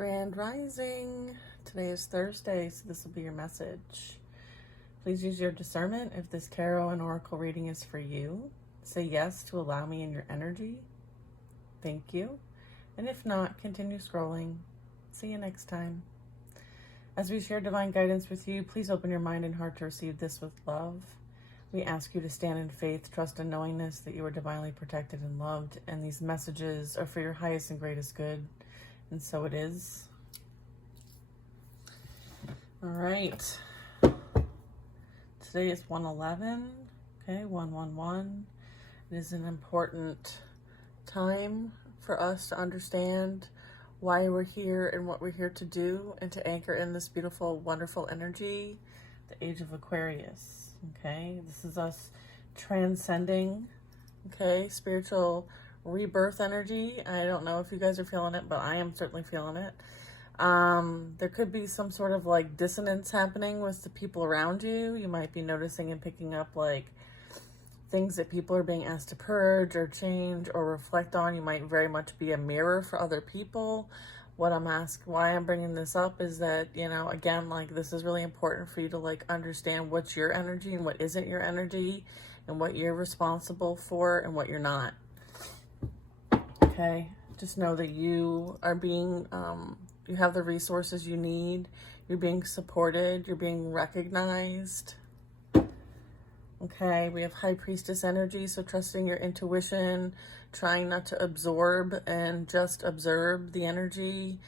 Grand Rising. Today is Thursday, so this will be your message. Please use your discernment if this tarot and oracle reading is for you. Say yes to allow me in your energy. Thank you. And if not, continue scrolling. See you next time. As we share divine guidance with you, please open your mind and heart to receive this with love. We ask you to stand in faith, trust, and knowingness that you are divinely protected and loved, and these messages are for your highest and greatest good. And so it is. All right. Today is 111. Okay, 111. It is an important time for us to understand why we're here and what we're here to do, and to anchor in this beautiful, wonderful energy, the age of Aquarius. Okay, this is us transcending, okay, spiritual rebirth energy. I don't know if you guys are feeling it, but I am certainly feeling it. There could be some sort of like dissonance happening with the people around you. You might be noticing and picking up like things that people are being asked to purge or change or reflect on. You might very much be a mirror for other people. Why I'm bringing this up is that, you know, again, like this is really important for you to like understand what's your energy and what isn't your energy, and what you're responsible for and what you're not. Okay, just know that you are being, you have the resources you need. You're being supported. You're being recognized. Okay, we have High Priestess energy, so trusting your intuition, trying not to absorb and just observe the energy,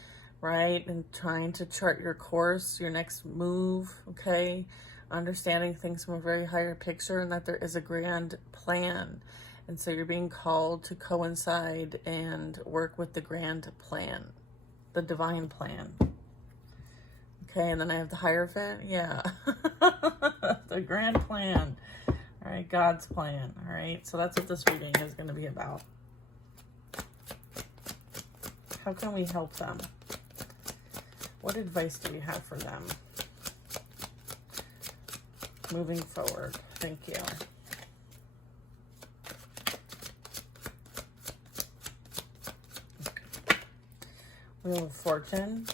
right? And trying to chart your course, your next move, okay? Understanding things from a very higher picture, and that there is a grand plan. And so you're being called to coincide and work with the grand plan, the divine plan. Okay, and then I have the Hierophant. Yeah, the grand plan. All right, God's plan. All right, so that's what this reading is going to be about. How can we help them? What advice do we have for them moving forward? Thank you. Wheel of Fortune.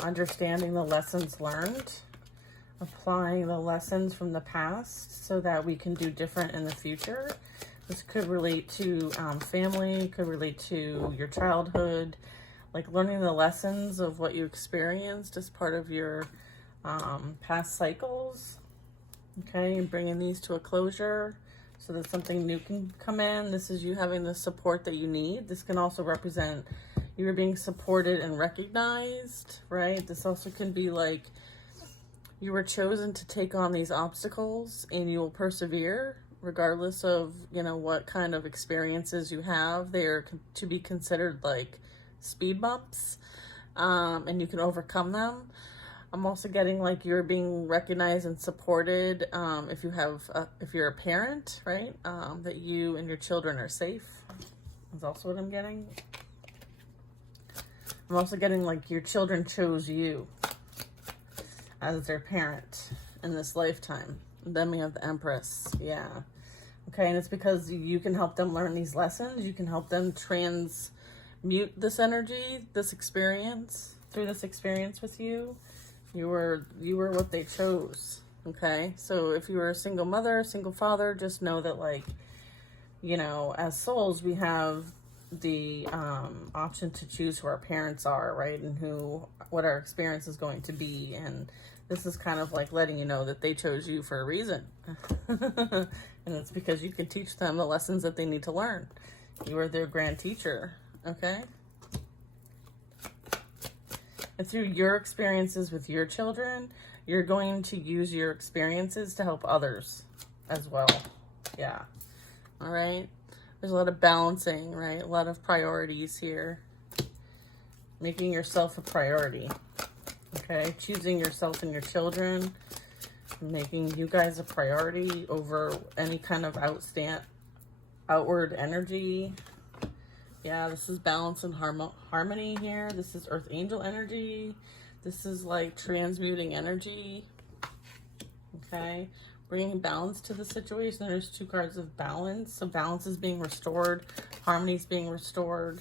Understanding the lessons learned, applying the lessons from the past so that we can do different in the future. This could relate to family, could relate to your childhood, like learning the lessons of what you experienced as part of your past cycles, okay, and bringing these to a closure so that something new can come in. This is you having the support that you need. This can also represent you are being supported and recognized, right? This also can be like you were chosen to take on these obstacles and you will persevere regardless of, you know, what kind of experiences you have. They are to be considered like speed bumps, and you can overcome them. I'm also getting like you're being recognized and supported if you're a parent, right? That you and your children are safe. That's also what I'm getting. I'm also getting like your children chose you as their parent in this lifetime. And then we have the Empress. Yeah. Okay, and it's because you can help them learn these lessons. You can help them transmute this energy, this experience, through this experience with you. You were what they chose. Okay, so if you were a single mother, single father, just know that, like, you know, as souls, we have the option to choose who our parents are, right? And what our experience is going to be. And this is kind of like letting you know that they chose you for a reason. And it's because you can teach them the lessons that they need to learn. You are their grand teacher, okay? And through your experiences with your children, you're going to use your experiences to help others as well. Yeah. All right. There's a lot of balancing, right? A lot of priorities here. Making yourself a priority. Okay. Choosing yourself and your children. Making you guys a priority over any kind of outward energy. Yeah, this is balance and harmony here. This is Earth Angel energy. This is like transmuting energy. Okay. Bringing balance to the situation. There's two cards of balance. So balance is being restored. Harmony is being restored.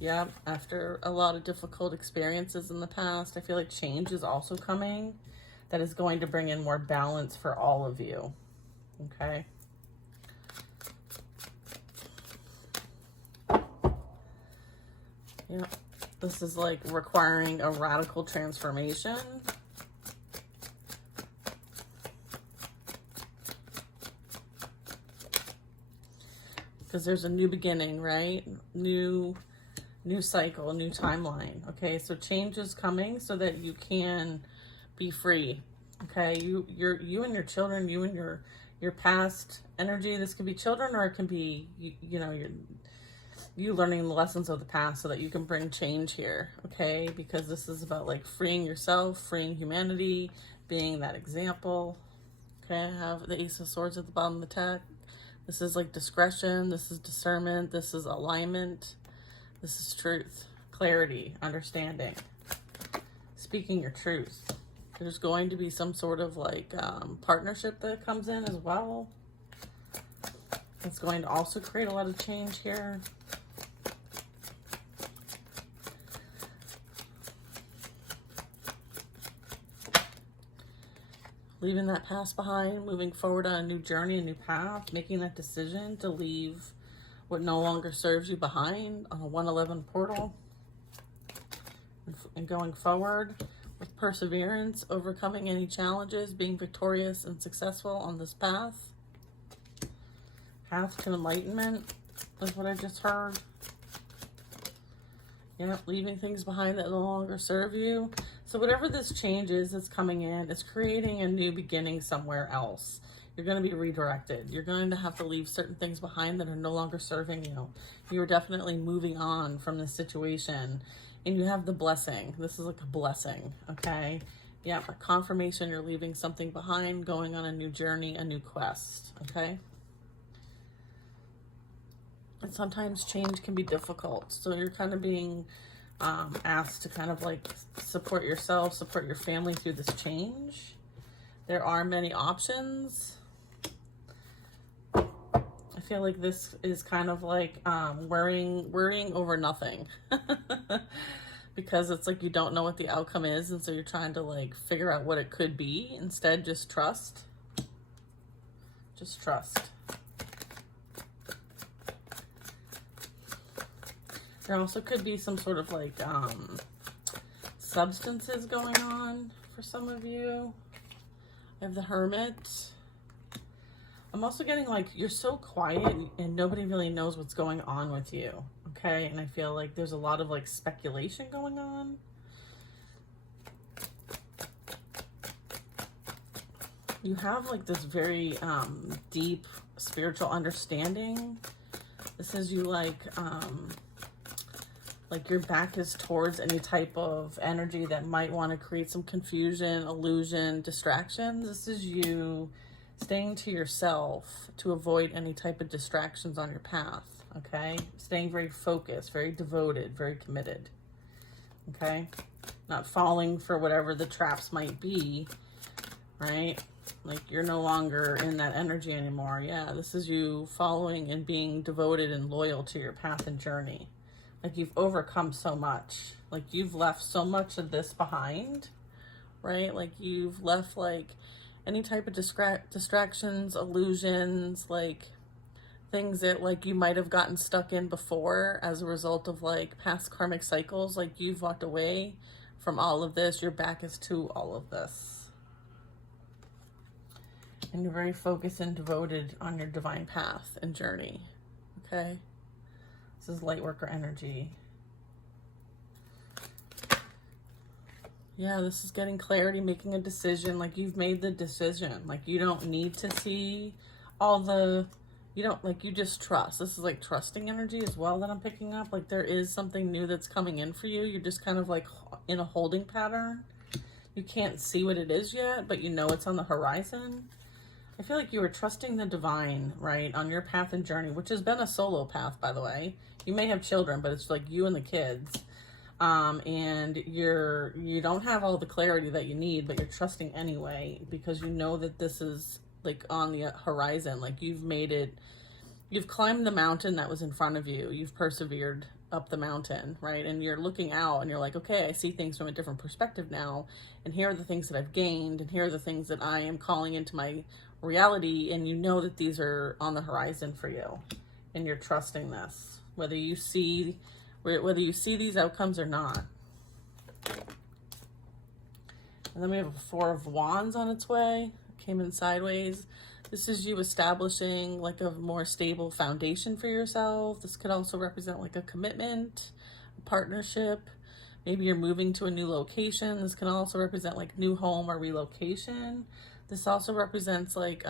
Yeah, after a lot of difficult experiences in the past, I feel like change is also coming that is going to bring in more balance for all of you. Okay. Yeah, this is like requiring a radical transformation. Because there's a new beginning, right? New cycle, new timeline. Okay, so change is coming so that you can be free. Okay, you and your children, you and your past energy. This could be children, or it can be you learning the lessons of the past so that you can bring change here. Okay, because this is about like freeing yourself, freeing humanity, being that example. Okay, I have the Ace of Swords at the bottom of the deck. This is like discretion, this is discernment, this is alignment, this is truth, clarity, understanding, speaking your truth. There's going to be some sort of like partnership that comes in as well. It's going to also create a lot of change here. Leaving that past behind, moving forward on a new journey, a new path, making that decision to leave what no longer serves you behind on a 111 portal, and going forward with perseverance, overcoming any challenges, being victorious and successful on this path. Path to enlightenment is what I just heard. Yeah, leaving things behind that no longer serve you. So whatever this change is that's coming in, it's creating a new beginning somewhere else. You're going to be redirected. You're going to have to leave certain things behind that are no longer serving you. You're definitely moving on from this situation. And you have the blessing. This is like a blessing, okay? Yeah, a confirmation you're leaving something behind, going on a new journey, a new quest, okay? And sometimes change can be difficult. So you're kind of being asked to kind of like support yourself, support your family through this change. There are many options. I feel like this is kind of like worrying over nothing. Because it's like you don't know what the outcome is, and so you're trying to like figure out what it could be. Instead, just trust. Just trust. There also could be some sort of like substances going on for some of you. I have the Hermit. I'm also getting like you're so quiet and nobody really knows what's going on with you. Okay, and I feel like there's a lot of like speculation going on. You have like this very deep spiritual understanding. This is you like your back is towards any type of energy that might want to create some confusion, illusion, distractions. This is you staying to yourself to avoid any type of distractions on your path, okay? Staying very focused, very devoted, very committed, okay? Not falling for whatever the traps might be, right? Like you're no longer in that energy anymore. Yeah, this is you following and being devoted and loyal to your path and journey. Like you've overcome so much. Like you've left so much of this behind, right? Like you've left like any type of distractions, illusions, like things that like you might have gotten stuck in before as a result of like past karmic cycles. Like you've walked away from all of this. Your back is to all of this. And you're very focused and devoted on your divine path and journey, okay? This is light worker energy. Yeah, this is getting clarity, making a decision. Like you've made the decision. Like you don't need to see all the, you just trust. This is like trusting energy as well that I'm picking up. Like there is something new that's coming in for you. You're just kind of like in a holding pattern. You can't see what it is yet, but you know it's on the horizon. I feel like you were trusting the divine, right, on your path and journey, which has been a solo path, by the way. You may have children, but it's like you and the kids. And you don't have all the clarity that you need, but you're trusting anyway, because you know that this is like on the horizon. Like you've made it, you've climbed the mountain that was in front of you. You've persevered up the mountain, right? And you're looking out and you're like, okay, I see things from a different perspective now. And here are the things that I've gained. And here are the things that I am calling into my reality. And you know that these are on the horizon for you. And you're trusting this, whether you see these outcomes or not. And then we have a Four of Wands on its way. It came in sideways. This is you establishing like a more stable foundation for yourself. This could also represent like a commitment, a partnership. Maybe you're moving to a new location. This can also represent like new home or relocation. This also represents like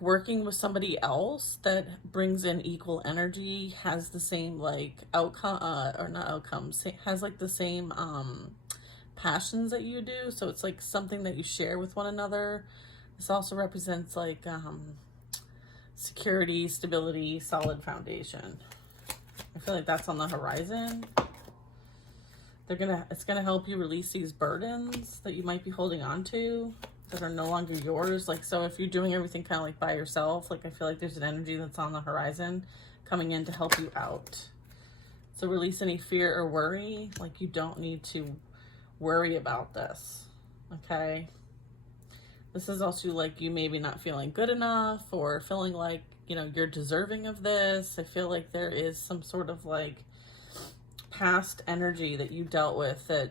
working with somebody else that brings in equal energy, has the same like outcome, or not outcomes, has like the same passions that you do. So it's like something that you share with one another. This also represents like security, stability, solid foundation. I feel like that's on the horizon. It's gonna help you release these burdens that you might be holding on to that are no longer yours. Like, so if you're doing everything kind of like by yourself, like I feel like there's an energy that's on the horizon coming in to help you out. So release any fear or worry. Like, you don't need to worry about this, okay? This is also like you maybe not feeling good enough or feeling like, you know, you're deserving of this. I feel like there is some sort of like past energy that you dealt with that,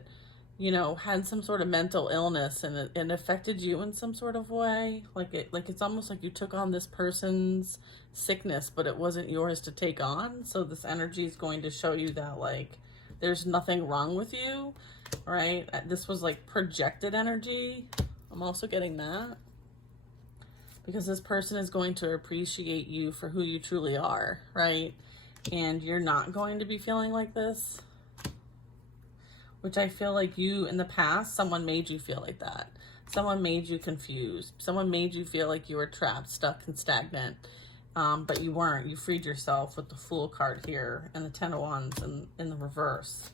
you know, had some sort of mental illness and it affected you in some sort of way. Like it's almost like you took on this person's sickness, but it wasn't yours to take on. So this energy is going to show you that like there's nothing wrong with you, right? This was like projected energy. I'm also getting that because this person is going to appreciate you for who you truly are, right? And you're not going to be feeling like this, which I feel like you, in the past, someone made you feel like that. Someone made you confused. Someone made you feel like you were trapped, stuck, and stagnant. But you weren't. You freed yourself with the Fool card here and the Ten of Wands in the reverse.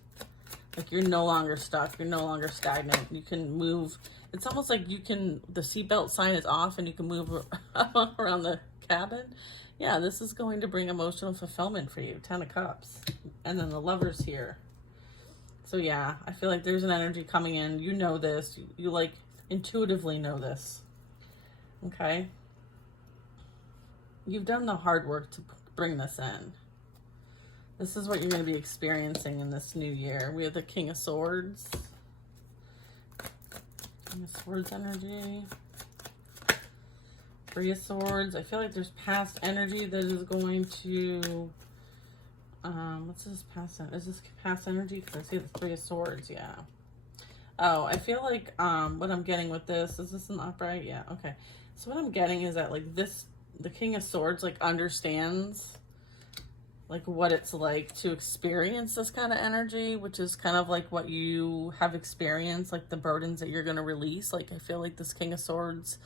Like, you're no longer stuck. You're no longer stagnant. You can move. It's almost like you can, the seatbelt sign is off and you can move around the cabin. Yeah, this is going to bring emotional fulfillment for you. 10 of Cups. And then the Lovers here. So yeah, I feel like there's an energy coming in. You know this. You like intuitively know this. Okay? You've done the hard work to bring this in. This is what you're going to be experiencing in this new year. We have the King of Swords. King of Swords energy. Three of Swords. I feel like there's past energy that is going to... what's this past? Is this past energy? Because I see the Three of Swords, yeah. Oh, I feel like what I'm getting with this... Is this an upright? Yeah, okay. So what I'm getting is that like this... The King of Swords like understands like what it's like to experience this kind of energy, which is kind of like what you have experienced, like the burdens that you're going to release. Like, I feel like this King of Swords,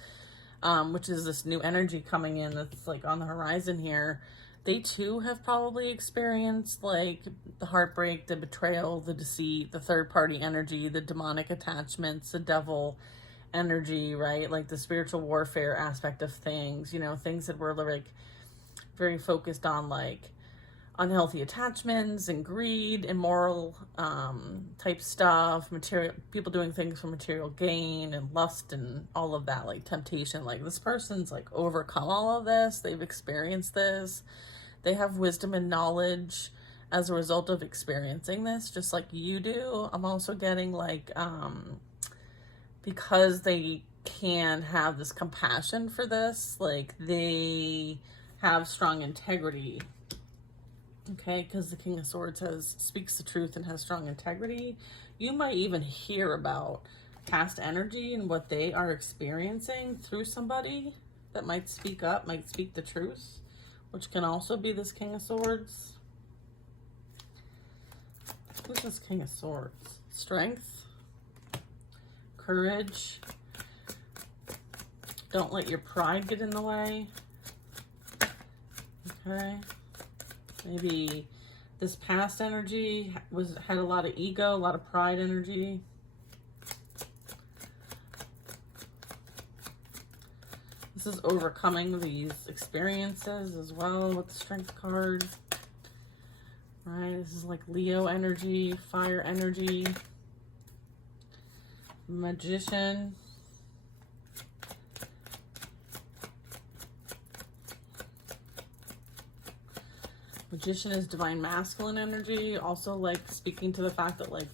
which is this new energy coming in that's like on the horizon here, they too have probably experienced like the heartbreak, the betrayal, the deceit, the third party energy, the demonic attachments, the devil energy, right? Like the spiritual warfare aspect of things, you know, things that were like very focused on like unhealthy attachments and greed, immoral type stuff, material, people doing things for material gain and lust and all of that, like temptation. Like, this person's like overcome all of this. They've experienced this. They have wisdom and knowledge as a result of experiencing this, just like you do. I'm also getting like, because they can have this compassion for this, like they have strong integrity. Okay, because the King of Swords speaks the truth and has strong integrity. You might even hear about past energy and what they are experiencing through somebody that might speak up, might speak the truth, which can also be this King of Swords. Who's this King of Swords? Strength, courage. Don't let your pride get in the way. Okay. Maybe this past energy had a lot of ego, a lot of pride energy. This is overcoming these experiences as well with the Strength card. All right, this is like Leo energy, fire energy, Magician. Magician is divine masculine energy, also like speaking to the fact that like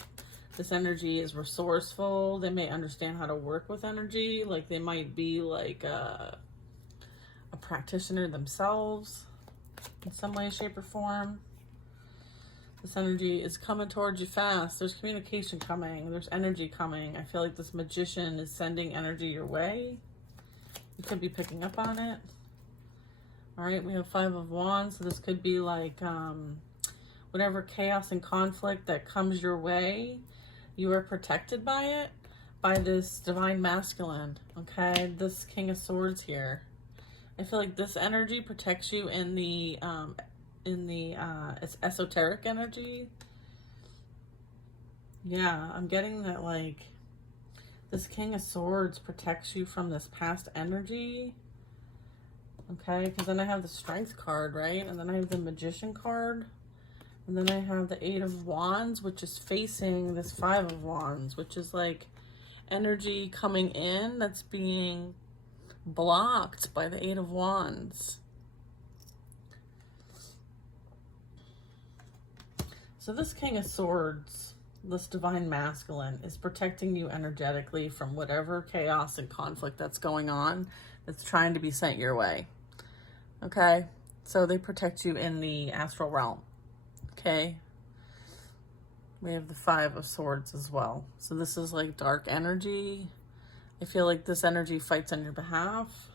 this energy is resourceful. They may understand how to work with energy. Like they might be like a practitioner themselves in some way, shape, or form. This energy is coming towards you fast. There's communication coming. There's energy coming. I feel like this Magician is sending energy your way. You could be picking up on it. All right, we have 5 of Wands. So this could be like whatever chaos and conflict that comes your way, you are protected by it, by this divine masculine, okay? This King of Swords here. I feel like this energy protects you in the it's esoteric energy. Yeah, I'm getting that like this King of Swords protects you from this past energy. Okay, because then I have the Strength card, right? And then I have the Magician card. And then I have the 8 of Wands, which is facing this 5 of Wands, which is like energy coming in that's being blocked by the 8 of Wands. So this King of Swords, this divine masculine, is protecting you energetically from whatever chaos and conflict that's going on that's trying to be sent your way. Okay? So they protect you in the astral realm. Okay? We have the 5 of Swords as well. So this is like dark energy. I feel like this energy fights on your behalf.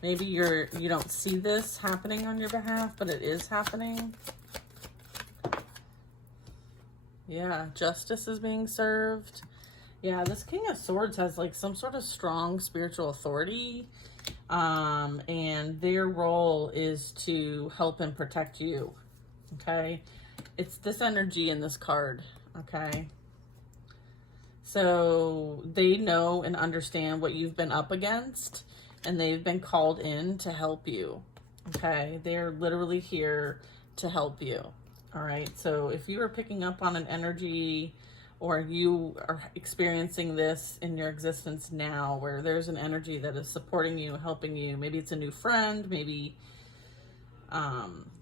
Maybe you don't see this happening on your behalf, but it is happening. Yeah, justice is being served. Yeah, this King of Swords has like some sort of strong spiritual authority. And their role is to help and protect you. Okay? It's this energy in this card. Okay? So they know and understand what you've been up against, and they've been called in to help you. Okay? They're literally here to help you. All right? So if you are picking up on an energy, or you are experiencing this in your existence now, where there's an energy that is supporting you, helping you, maybe it's a new friend, maybe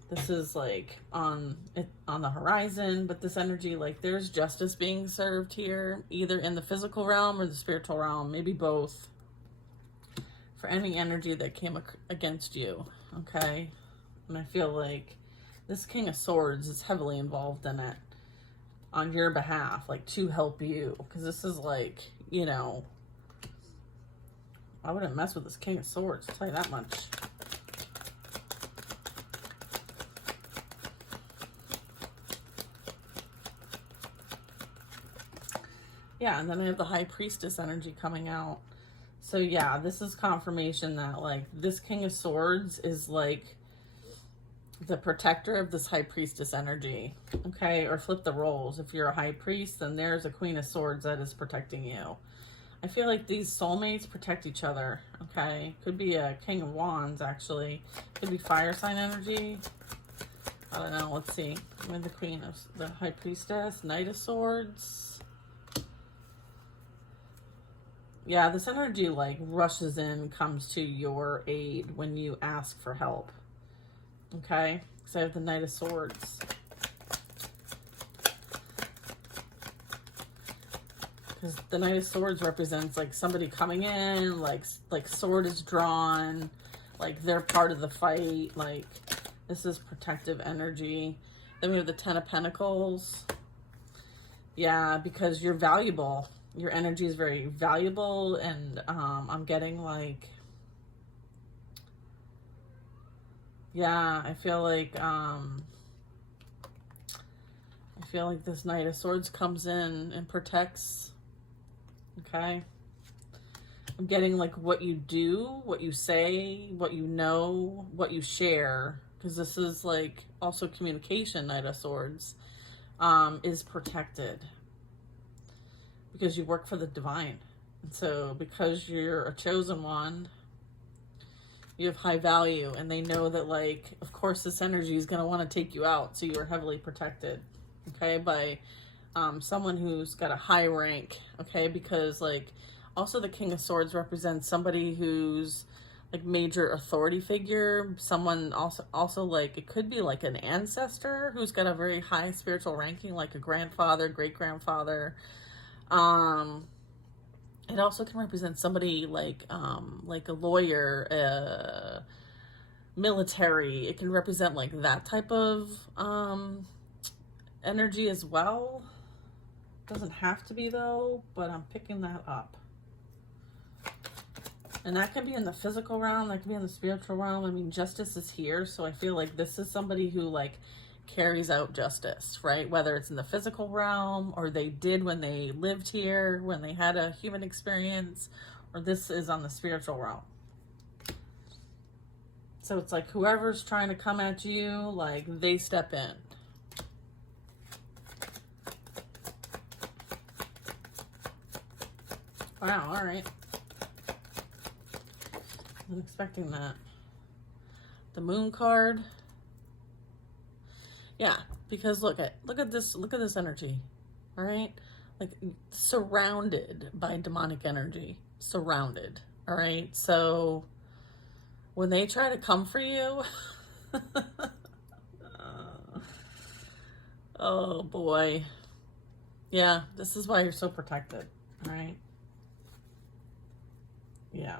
this is like on the horizon, but this energy, like there's justice being served here, either in the physical realm or the spiritual realm, maybe both, for any energy that came against you, okay? And I feel like this King of Swords is heavily involved in it on your behalf, like to help you, because this is like, you know, I wouldn't mess with this King of Swords, I'll tell you that much. Yeah, and then I have the High Priestess energy coming out. So yeah, this is confirmation that like this King of Swords is like the protector of this High Priestess energy. Okay, or flip the roles. If you're a High Priest, then there's a Queen of Swords that is protecting you. I feel like these soulmates protect each other. Okay, could be a King of Wands actually. Could be fire sign energy. I don't know. Let's see. With the Queen of the High Priestess, Knight of Swords. Yeah, this energy like rushes in, comes to your aid when you ask for help. Okay, so I have the Knight of Swords. Because the Knight of Swords represents like somebody coming in, like sword is drawn, like they're part of the fight, like this is protective energy. Then we have the 10 of Pentacles. Yeah, because you're valuable. Your energy is very valuable, and I'm getting like, yeah, I feel like this Knight of Swords comes in and protects. Okay. I'm getting like what you do, what you say, what you know, what you share, because this is like also communication, Knight of Swords, is protected. Because you work for the divine. And so because you're a chosen one, you have high value, and they know that, like, of course this energy is going to want to take you out, so you are heavily protected, okay, by someone who's got a high rank, okay, because, like, also the King of Swords represents somebody who's like major authority figure, someone also like, it could be like an ancestor who's got a very high spiritual ranking, like a grandfather, great grandfather. It also can represent somebody like a lawyer, military. It can represent like that type of energy as well. Doesn't have to be though, but I'm picking that up. And that can be in the physical realm, that can be in the spiritual realm. I mean, justice is here, so I feel like this is somebody who like carries out justice, right? Whether it's in the physical realm, or they did when they lived here, when they had a human experience, or this is on the spiritual realm. So it's like whoever's trying to come at you, like they step in. Wow, all right. I'm expecting that. The Moon card. Yeah, because look at this energy. All right? Like surrounded by demonic energy. Surrounded. All right? So when they try to come for you, oh boy. Yeah, this is why you're so protected. All right? Yeah.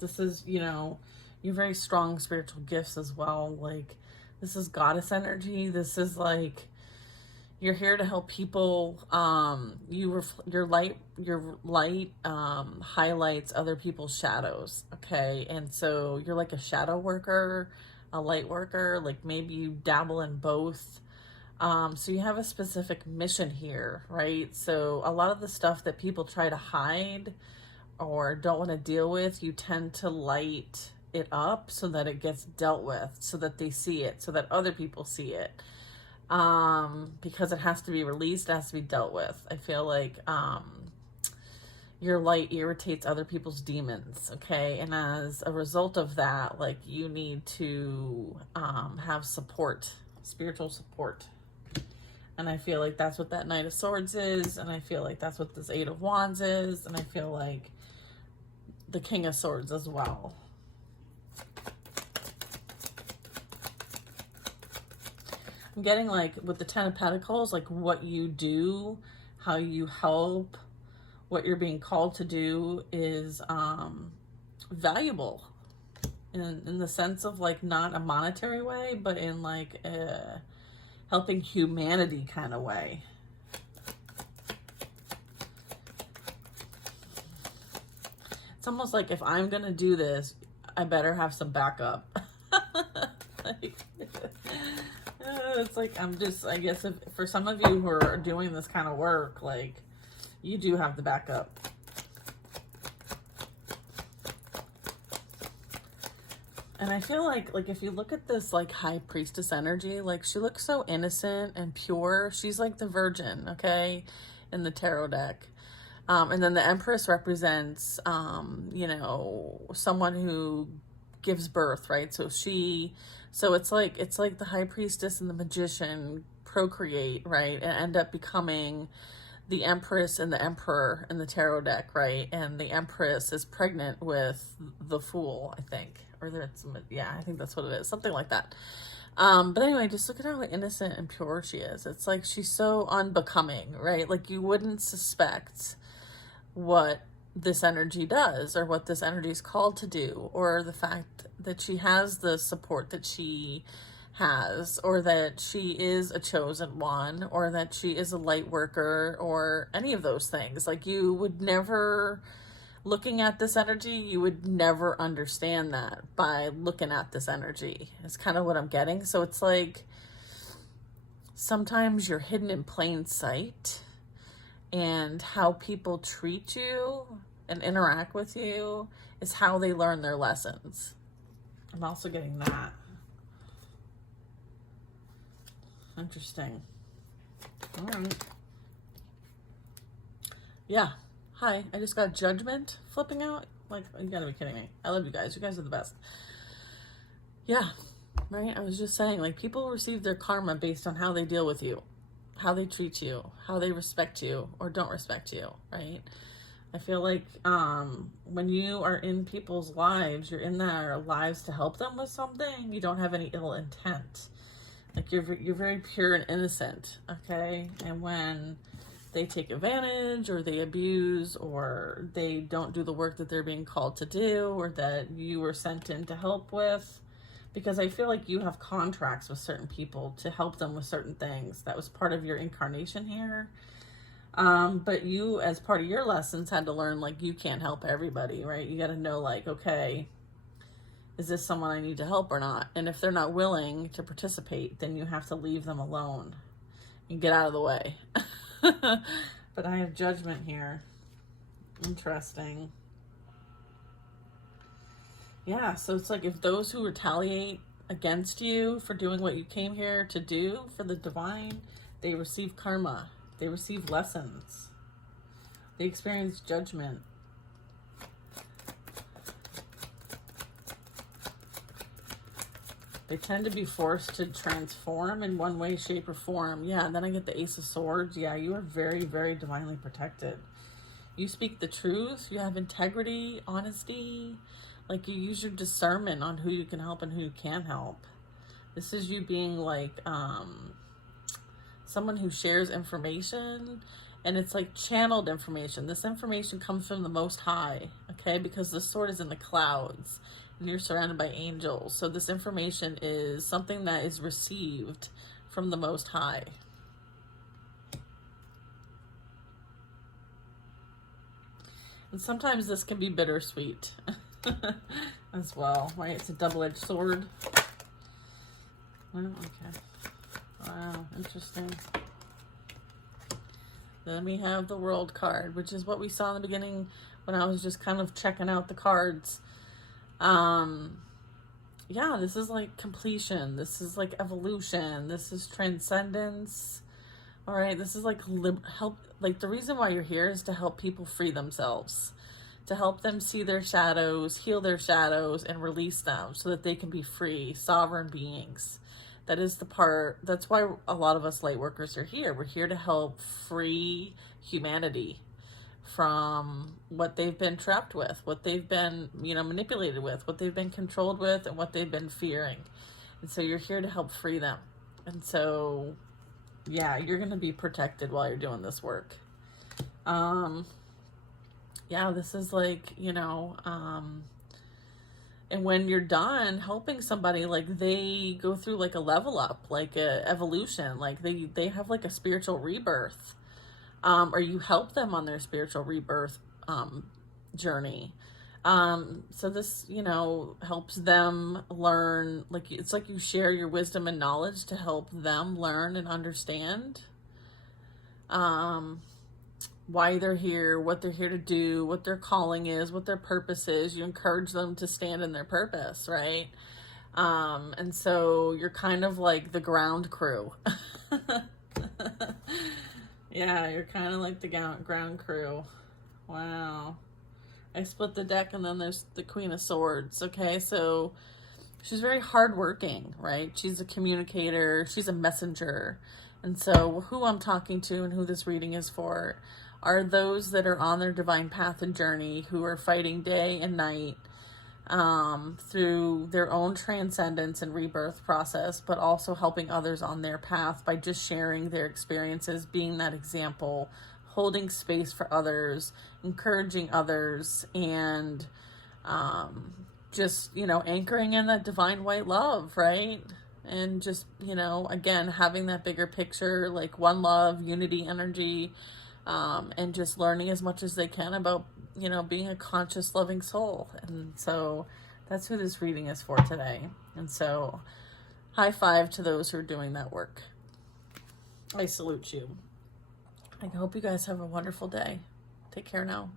This is, you know, you have very strong spiritual gifts as well. Like, this is goddess energy. This is like, you're here to help people. Your light highlights other people's shadows. Okay. And so you're like a shadow worker, a light worker, like maybe you dabble in both. So you have a specific mission here, right? So a lot of the stuff that people try to hide or don't want to deal with, you tend to light it up so that it gets dealt with, so that they see it, so that other people see it. Because it has to be released, it has to be dealt with. I feel like your light irritates other people's demons, okay? And as a result of that, like, you need to have support, spiritual support. And I feel like that's what that Knight of Swords is, and I feel like that's what this Eight of Wands is, and I feel like the King of Swords as well. I'm getting like with the Ten of Pentacles, like what you do, how you help, what you're being called to do is valuable in the sense of like not a monetary way, but in like a helping humanity kind of way. It's almost like if I'm gonna do this, I better have some backup. It's like I guess if for some of you who are doing this kind of work, like you do have the backup. And I feel like if you look at this like High Priestess energy, like she looks so innocent and pure. She's like the Virgin, okay, in the tarot deck. And then the Empress represents, you know, someone who gives birth, right? So it's like the High Priestess and the Magician procreate, right? And end up becoming the Empress and the Emperor in the tarot deck, right? And the Empress is pregnant with the Fool, I think. Yeah, I think that's what it is. Something like that. But anyway, just look at how innocent and pure she is. It's like she's so unbecoming, right? Like you wouldn't suspect what this energy does or what this energy is called to do, or the fact that she has the support that she has, or that she is a chosen one, or that she is a light worker, or any of those things. Like you would never, looking at this energy, you would never understand that by looking at this energy. It's kind of what I'm getting. So it's like sometimes you're hidden in plain sight, and how people treat you and interact with you is how they learn their lessons. I'm also getting that. Interesting. All right. Yeah. Hi. I just got Judgment flipping out. Like, you gotta be kidding me. I love you guys. You guys are the best. Yeah, right? I was just saying, like, people receive their karma based on how they deal with you, how they treat you, how they respect you or don't respect you, right? I feel like when you are in people's lives, you're in their lives to help them with something. You don't have any ill intent. Like, you're very pure and innocent, okay? And when they take advantage or they abuse or they don't do the work that they're being called to do or that you were sent in to help with, because I feel like you have contracts with certain people to help them with certain things. That was part of your incarnation here. But you, as part of your lessons, had to learn, like, you can't help everybody, right? You got to know, like, okay, is this someone I need to help or not? And if they're not willing to participate, then you have to leave them alone and get out of the way. But I have Judgment here. Interesting. Yeah, so it's like, if those who retaliate against you for doing what you came here to do for the divine, they receive karma. They receive lessons. They experience judgment. They tend to be forced to transform in one way, shape, or form. Yeah, and then I get the Ace of Swords. Yeah, you are very, very divinely protected. You speak the truth. You have integrity, honesty. Like, you use your discernment on who you can help and who you can't help. This is you being like someone who shares information, and it's like channeled information. This information comes from the Most High, okay? Because the sword is in the clouds and you're surrounded by angels. So this information is something that is received from the Most High. And sometimes this can be bittersweet as well, right? It's a double-edged sword. Oh, okay. Wow, interesting. Then we have the World card, which is what we saw in the beginning when I was just kind of checking out the cards. Yeah, this is like completion. This is like evolution. This is transcendence. All right, this is like help. Like, the reason why you're here is to help people free themselves, to help them see their shadows, heal their shadows, and release them so that they can be free, sovereign beings. That is the part, that's why a lot of us light workers are here. We're here to help free humanity from what they've been trapped with, what they've been, manipulated with, what they've been controlled with, and what they've been fearing. And so you're here to help free them. And so, yeah, you're going to be protected while you're doing this work. Yeah, this is like, and when you're done helping somebody, like, they go through like a level up, like a evolution, like they have like a spiritual rebirth, or you help them on their spiritual rebirth journey. So this, helps them learn, like, it's like you share your wisdom and knowledge to help them learn and understand why they're here, what they're here to do, what their calling is, what their purpose is. You encourage them to stand in their purpose, right? And so you're kind of like the ground crew. Yeah, you're kind of like the ground crew. Wow. I split the deck, and then there's the Queen of Swords. Okay, so she's very hardworking, right? She's a communicator. She's a messenger. And so who I'm talking to and who this reading is for are those that are on their divine path and journey, who are fighting day and night through their own transcendence and rebirth process, but also helping others on their path by just sharing their experiences, being that example, holding space for others, encouraging others, and just, anchoring in that divine white love, right? And just, again, having that bigger picture, like one love, unity, energy, and just learning as much as they can about, being a conscious, loving soul. And so that's who this reading is for today. And so high five to those who are doing that work. I salute you. I hope you guys have a wonderful day. Take care now.